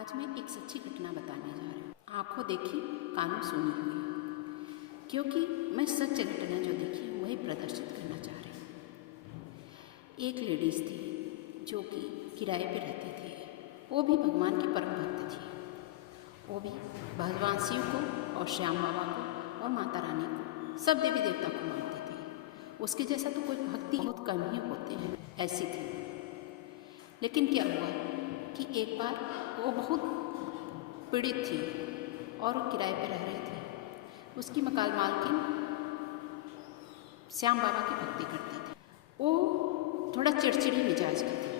आज मैं एक सच्ची घटना बताने जा रही हूँ। आंखों देखी कानों सुनी हुई, क्योंकि मैं सच्ची घटना जो देखी वही प्रदर्शित करना चाह रही हूँ। एक लेडीज़ थी जो कि किराए पे रहती थी। वो भी भगवान की परम भक्त थी। वो भी भगवान शिव को और श्याम बाबा को और माता रानी को, सब देवी देवता को मानती थी। उसके जैसा तो कोई भक्ति बहुत कम ही होते हैं, ऐसी थी। लेकिन क्या हुआ कि एक बार वो बहुत पीड़ित थी और वो किराए पर रह रही थी। उसकी मकान मालकिन श्याम बाबा की भक्ति करती थी। वो थोड़ा चिड़चिड़ी मिजाज की थी।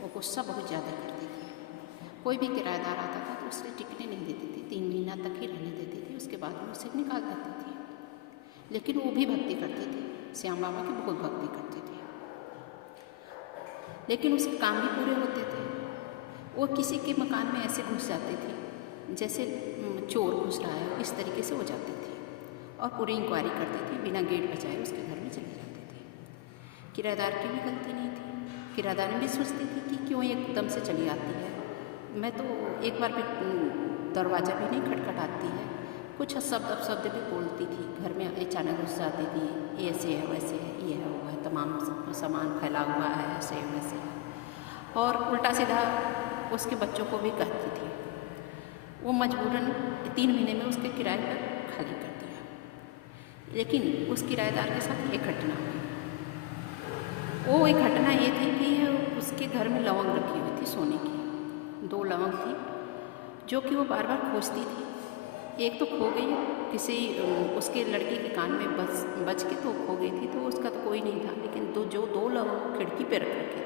वो गुस्सा बहुत ज़्यादा करती थी। कोई भी किराएदार आता था तो उसे टिकने नहीं देती थी, 3 महीना तक ही रहने देती थी। उसके बाद में उसे निकाल देती थी। लेकिन वो भी भक्ति करती थी, श्याम बाबा की बहुत भक्ति करती थी। लेकिन उसके काम भी पूरे होते थे। वो किसी के मकान में ऐसे घुस जाती थी जैसे चोर घुस रहा है, इस तरीके से हो जाती थी और पूरी इंक्वायरी करती थी। बिना गेट बचाए उसके घर में चली जाती थी। किराएदार की भी गलती नहीं थी। किराएदार भी सोचती थी कि क्यों एकदम से चली आती है। मैं तो एक बार भी दरवाज़ा भी नहीं खटखटाती है। कुछ शब्द भी बोलती थी। घर में अचानक घुस जाती थी, ऐसे है वैसे है, ये है वो है, तमाम सामान फैला हुआ है, ऐसे वैसे है। और उल्टा सीधा उसके बच्चों को भी कहती थी। वो मजबूरन 3 महीने में उसके किराए पर खाली कर दिया। लेकिन उस किराएदार के साथ एक घटना हुई। वो एक घटना ये थी कि उसके घर में लवंग रखी हुई थी सोने की। 2 लवंग थी जो कि वो बार बार खोजती थी। एक तो खो गई, किसी उसके लड़के के कान में बच के तो खो गई थी, तो उसका तो कोई नहीं था। लेकिन जो 2 लवंग खिड़की पे रख रखे थे,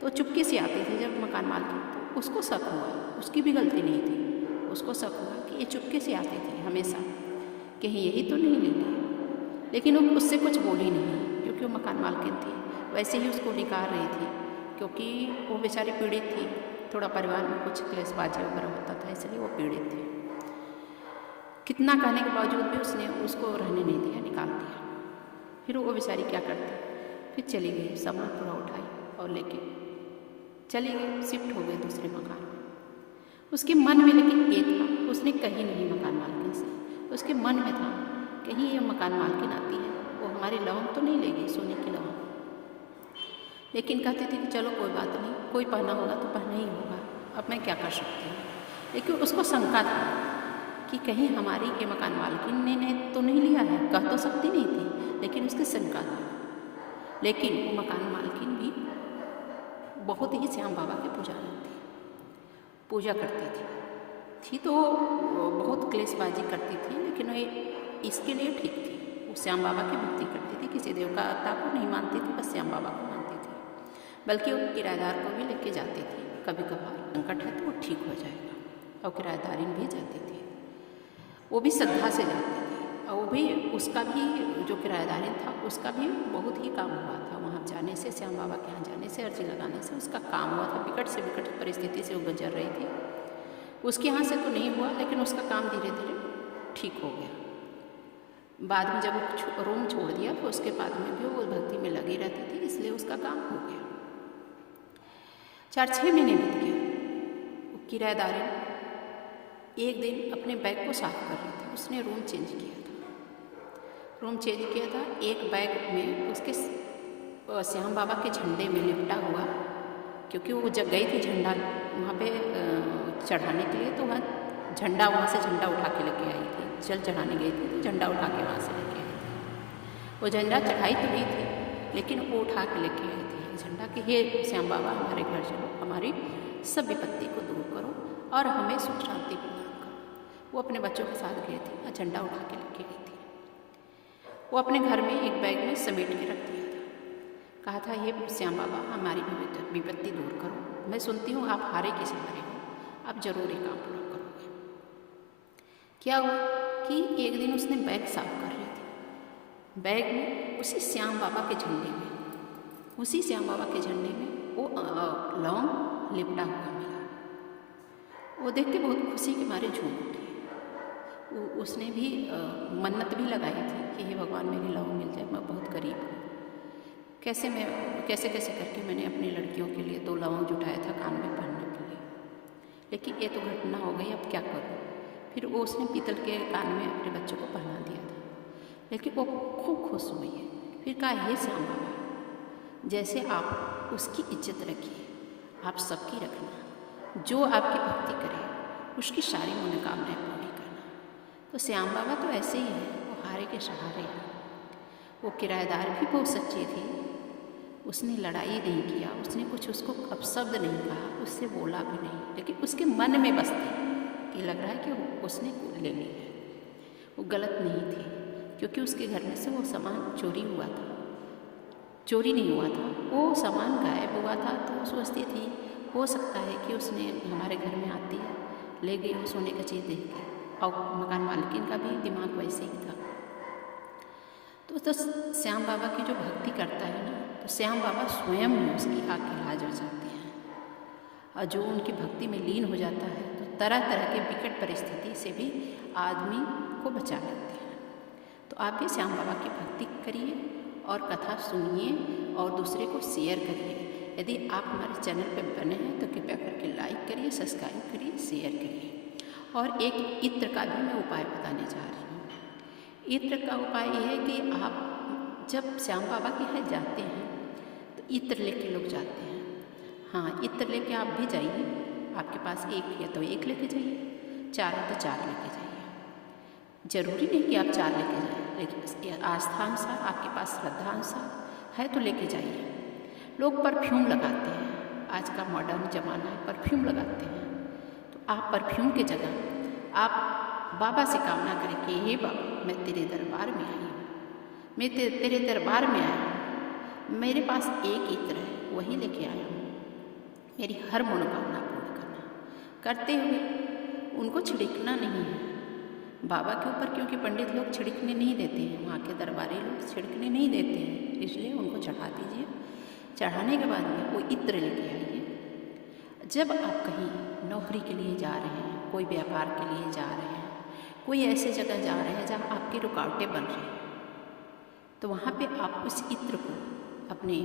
तो चुपके से आती थी जब मकान मालकिन, तो उसको शक हुआ। उसकी भी गलती नहीं थी। उसको शक हुआ कि ये चुपके से आती थी हमेशा, कहीं यही तो नहीं ले ली। लेकिन वो उससे कुछ बोली नहीं, क्योंकि वो मकान मालकिन थी। वैसे ही उसको निकाल रही थी, क्योंकि वो बेचारी पीड़ित थी। थोड़ा परिवार में कुछ क्लेशबाजी वगैरह होता था, इसलिए वो पीड़ित थी। कितना कहने के बावजूद भी उसने उसको रहने नहीं दिया, निकाल दिया। फिर वो बेचारी क्या करती, फिर चली गई, सामान पूरा उठाई और लेके चली गई, शिफ्ट हो गई दूसरे मकान में। उसके मन में लेकिन ये था, उसने कही नहीं मकान मालकिन से। उसके मन में था कहीं ये मकान मालकिन आती है, वो हमारी लवंग तो नहीं लेगी, सोने की लवंग। लेकिन कहती थी कि चलो कोई बात नहीं, कोई पहना होगा तो पहना ही होगा, अब मैं क्या कर सकती हूँ। लेकिन उसको शंका था कि कहीं हमारी के मकान मालकिन ने तो नहीं लिया है। कह तो सकती नहीं थी, लेकिन उसकी शंका थी। लेकिन वो मकान मालकिन भी बहुत ही श्याम बाबा के पुजारी थी, पूजा करती थी तो बहुत क्लेशबाजी करती थी। लेकिन वो इसके लिए ठीक थी। वो श्याम बाबा की भक्ति करती थी, किसी देवता को नहीं मानती थी, बस श्याम बाबा को मानती थी। बल्कि वो किराएदार को भी लेके जाती थी। कभी कभार संकट है तो वो ठीक हो जाएगा, और किराएदारिन भी जाती थी। वो भी श्रद्धा से जाती थी। और वो भी, उसका भी जो किराएदारिन था उसका भी बहुत ही काम हुआ था वहाँ जाने से, श्याम बाबा के यहाँ जाने से, अर्जी लगाने से उसका काम हुआ था। विकट से विकट परिस्थिति से वो गुजर रही थी। उसके यहाँ से तो नहीं हुआ, लेकिन उसका काम धीरे धीरे ठीक हो गया। बाद में जब वो रूम छोड़ दिया तो उसके बाद में भी वो भक्ति में लगी रहती थी, इसलिए उसका काम हो गया। 4-6 महीने बीत गए। वो किराएदारिन एक दिन अपने बैग को साफ कर रही थी। उसने रूम चेंज किया था। एक बैग में उसके श्याम बाबा के झंडे में लिपटा हुआ, क्योंकि वो जब गई थी झंडा वहाँ पे चढ़ाने के लिए, तो वहाँ से झंडा उठा के लेके आई थी। जल चढ़ाने गई थी तो झंडा उठा के वहाँ से लेके आई थी। वो झंडा चढ़ाई तो नहीं थी, लेकिन वो उठा के लेके आई थी झंडा कि हे श्याम बाबा, हमारे घर चलो, हमारी सब विपत्ति को दूर करो और हमें सुख शांति प्रदान करो। वो अपने बच्चों के साथ गई थी और झंडा उठा के लेके गई थी। वो अपने घर में एक बैग में समेट के रख दिया था। कहा था, ये श्याम बाबा, हमारी विपत्ति दूर करो। मैं सुनती हूँ आप हारे के सहारे हो, आप जरूर ये काम पूरा करोगे। क्या हुआ कि एक दिन उसने बैग साफ कर रही थी। बैग में उसी श्याम बाबा के झंडे में वो लौंग लिपटा हुआ मिला। वो देख के बहुत खुशी के मारे झूम उठी। उसने भी मन्नत भी लगाई थी कि हे भगवान, मेरी लौंग मिल जाए, मैं बहुत गरीब हूँ। कैसे करके मैंने अपनी लड़कियों के लिए 2 लौंग जुटाया था कान में पहनने के लिए। लेकिन ये तो घटना हो गई, अब क्या करूँ। फिर वो उसने पीतल के कान में अपने बच्चों को पहना दिया था, लेकिन वो खूब खुश हुई है। फिर कहा, हे श्याम बाबा, जैसे आप उसकी इज्जत रखिए, आप सबकी रखना, जो आपकी भक्ति करे उसकी सारी मनोकामनाएं पूरी करना। तो श्याम बाबा तो ऐसे ही है, वो हारे के सहारे हैं। वो किराएदार भी बहुत सच्ची थी, उसने लड़ाई नहीं किया, उसने कुछ उसको अपशब्द नहीं कहा, उससे बोला भी नहीं, लेकिन उसके मन में बस थी कि लग रहा है कि उसने ले ली है। वो गलत नहीं थी, क्योंकि उसके घर में से वो सामान चोरी हुआ था, चोरी नहीं हुआ था, वो सामान गायब हुआ था। तो वो सोचती थी हो सकता है कि उसने हमारे घर में आती है, ले गई वो सोने का चीज़ देख के, और मकान मालकिन का भी दिमाग वैसे ही था। तो श्याम बाबा की जो भक्ति करता है ना, तो श्याम बाबा स्वयं ही उसकी आँख की लाज हो जाती हैं, और जो उनकी भक्ति में लीन हो जाता है तो तरह तरह के विकट परिस्थिति से भी आदमी को बचा लेते हैं। तो आप भी श्याम बाबा की भक्ति करिए और कथा सुनिए और दूसरे को शेयर करिए। यदि आप हमारे चैनल पर बने हैं तो कृपया करके लाइक करिए, सब्सक्राइब करिए, शेयर करिए। और एक इत्र का भी मैं उपाय बताने जा रही हूँ। इत्र का उपाय यह है कि आप जब श्याम बाबा के यहाँ जाते हैं तो इत्र लेके लोग जाते हैं। हाँ, इत्र लेके आप भी जाइए, आपके पास एक है तो एक लेके जाइए, 4 है तो 4 लेके जाइए। जरूरी नहीं कि आप 4 लेके जाएं, लेकिन आस्थानुसार, आपके पास श्रद्धानुसार है तो लेके जाइए। लोग परफ्यूम लगाते हैं, आज का मॉडर्न ज़माना है, परफ्यूम लगाते हैं। तो आप परफ्यूम के जगह आप बाबा से कामना करें कि हे बाबा, मैं तेरे दरबार में आई हूँ, मैं तेरे दरबार में आया हूँ, मेरे पास एक इत्र है, वही लेके आया हूँ, मेरी हर मनोकामना पूर्ण करना। करते हुए उनको छिड़कना नहीं है बाबा के ऊपर, क्योंकि पंडित लोग छिड़कने नहीं देते हैं, वहाँ के दरबारी लोग छिड़कने नहीं देते हैं, इसलिए उनको चढ़ा दीजिए। चढ़ाने के बाद में वो इत्र लेके आइए। जब आप कहीं नौकरी के लिए जा रहे हैं, कोई व्यापार के लिए जा रहे हैं, कोई ऐसे जगह जा रहे हैं जहाँ आपकी रुकावटें बन रही हैं, तो वहाँ पे आप उस इत्र को अपने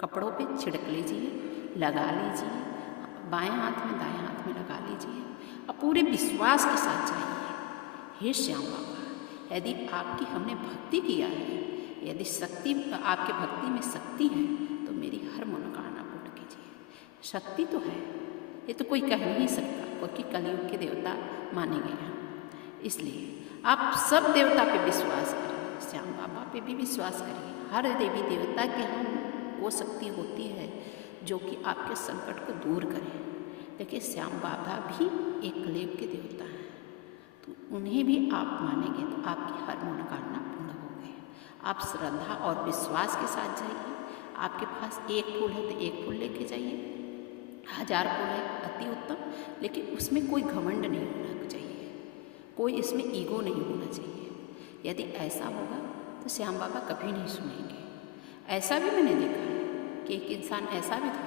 कपड़ों पे छिड़क लीजिए, लगा लीजिए, बाएं हाथ में दाएं हाथ में लगा लीजिए और पूरे विश्वास के साथ जाइए, हे श्याम बाबा, यदि आपकी हमने भक्ति किया है, यदि शक्ति आपके भक्ति में शक्ति है तो मेरी हर मनोकामना पूर्ण कीजिए। शक्ति तो है, ये तो कोई कह नहीं सकता, क्योंकि कलयुग के देवता माने गए हैं। इसलिए आप सब देवता पे विश्वास करिए, श्याम बाबा पे भी विश्वास करिए। हर देवी देवता के यहाँ वो शक्ति होती है जो कि आपके संकट को दूर करे, लेकिन श्याम बाबा भी एक कलयुग के देवता हैं, तो उन्हें भी आप मानेंगे तो आपकी हर मनोकामना पूर्ण होगी। आप श्रद्धा और विश्वास के साथ जाइए। आपके पास एक फूल है तो एक फूल लेके जाइए, 1000 फूल है अति उत्तम, लेकिन उसमें कोई घमंड नहीं होना चाहिए, कोई इसमें ईगो नहीं होना चाहिए। यदि ऐसा होगा तो श्याम बाबा कभी नहीं सुनेंगे। ऐसा भी मैंने देखा है कि एक इंसान ऐसा भी था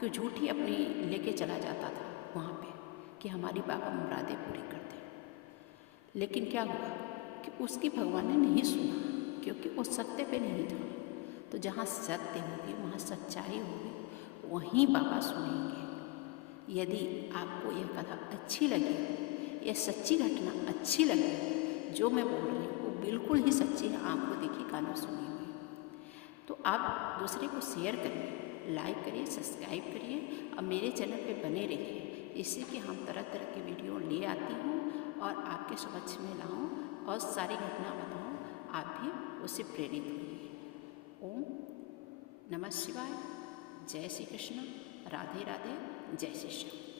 कि झूठी अपनी लेके चला जाता था वहाँ पे कि हमारी बाबा मुरादें पूरी कर दें, लेकिन क्या हुआ कि उसकी भगवान ने नहीं सुना, क्योंकि वो सत्य पे नहीं था। तो जहाँ सत्य होगी, वहाँ सच्चाई होगी, वहीं बाबा सुनेंगे। यदि आपको यह कथा अच्छी लगी, यह सच्ची घटना अच्छी लगी, जो मैं बोल रही हूँ वो बिल्कुल ही सच्ची है, आंखों देखी कानों सुनी हुई, तो आप दूसरे को शेयर करिए, लाइक करिए, सब्सक्राइब करिए और मेरे चैनल पे बने रहिए, इससे कि हम तरह तरह के वीडियो ले आती हूँ और आपके समक्ष में लाऊँ और सारी घटना बताऊँ, आप भी उससे प्रेरित होइए। ओम नमः शिवाय। जय श्री कृष्ण। राधे राधे। जय श्री श्याम।